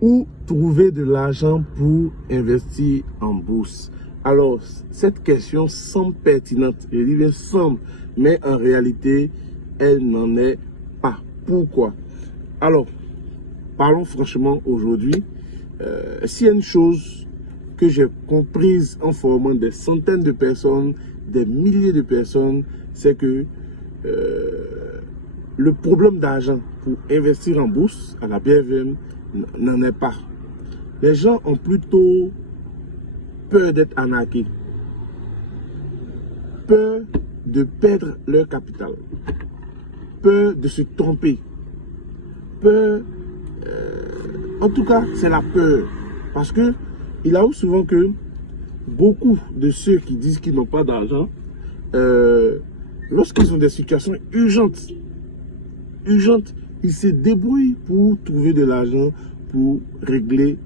Où trouver de l'argent pour investir en bourse? Alors, cette question semble pertinente. Je dis bien semble, mais en réalité, elle n'en est pas. Pourquoi? Alors, parlons franchement aujourd'hui. S'il y a une chose que j'ai comprise en formant des centaines de personnes, des milliers de personnes, c'est que le problème d'argent pour investir en bourse à la BFM n'en est pas. Les gens ont plutôt peur d'être arnaqués, peur de perdre leur capital, peur de se tromper, peur, en tout cas c'est la peur, parce que il arrive souvent que beaucoup de ceux qui disent qu'ils n'ont pas d'argent, lorsqu'ils ont des situations urgentes, ils se débrouillent pour trouver de l'argent pour régler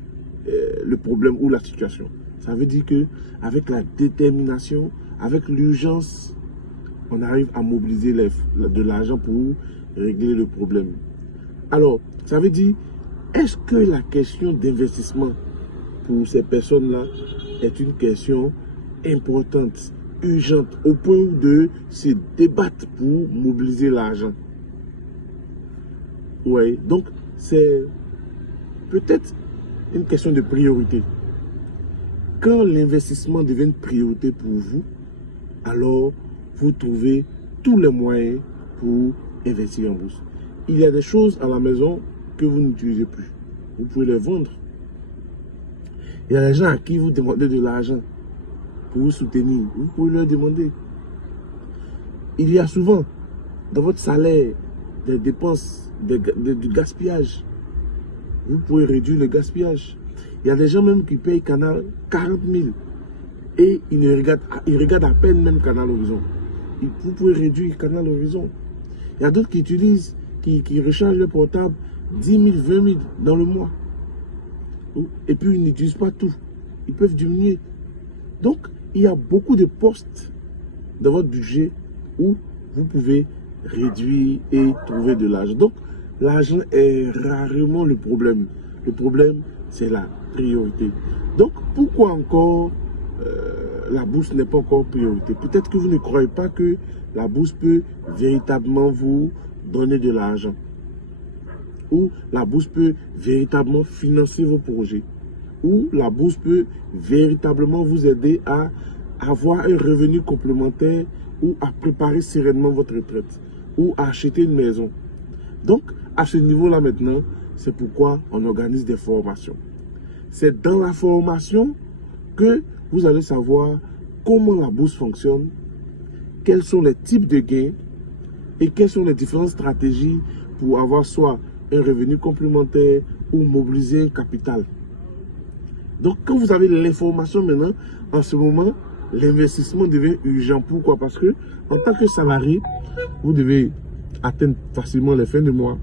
le problème ou la situation. Ça veut dire que avec la détermination, avec l'urgence, on arrive à mobiliser de l'argent pour régler le problème. Alors, ça veut dire, est-ce que la question d'investissement pour ces personnes-là est une question importante, urgente, au point de se débattre pour mobiliser l'argent? Oui, donc c'est peut-être une question de priorité. Quand l'investissement devient une priorité pour vous, alors vous trouvez tous les moyens pour investir en bourse. Il y a des choses à la maison que vous n'utilisez plus. Vous pouvez les vendre. Il y a des gens à qui vous demandez de l'argent pour vous soutenir. Vous pouvez leur demander. Il y a souvent dans votre salaire des dépenses, du gaspillage. Vous pouvez réduire le gaspillage. Il y a des gens même qui payent Canal 40 000 et ils regardent à peine même Canal Horizon. Vous pouvez réduire Canal Horizon. Il y a d'autres qui utilisent, qui rechargent le portable 10 000, 20 000 dans le mois. Et puis ils n'utilisent pas tout. Ils peuvent diminuer. Donc, il y a beaucoup de postes dans votre budget où vous pouvez réduire et trouver de l'argent. Donc, l'argent est rarement le problème. Le problème, c'est la priorité. Donc, pourquoi encore la bourse n'est pas encore priorité? Peut-être que vous ne croyez pas que la bourse peut véritablement vous donner de l'argent. Ou la bourse peut véritablement financer vos projets. Ou la bourse peut véritablement vous aider à avoir un revenu complémentaire ou à préparer sereinement votre retraite ou à acheter une maison. Donc, à ce niveau-là maintenant, c'est pourquoi on organise des formations. C'est dans la formation que vous allez savoir comment la bourse fonctionne, quels sont les types de gains et quelles sont les différentes stratégies pour avoir soit un revenu complémentaire ou mobiliser un capital. Donc, quand vous avez l'information maintenant, en ce moment, l'investissement devient urgent. Pourquoi? Parce que en tant que salarié, vous devez atteindre facilement les fins de mois.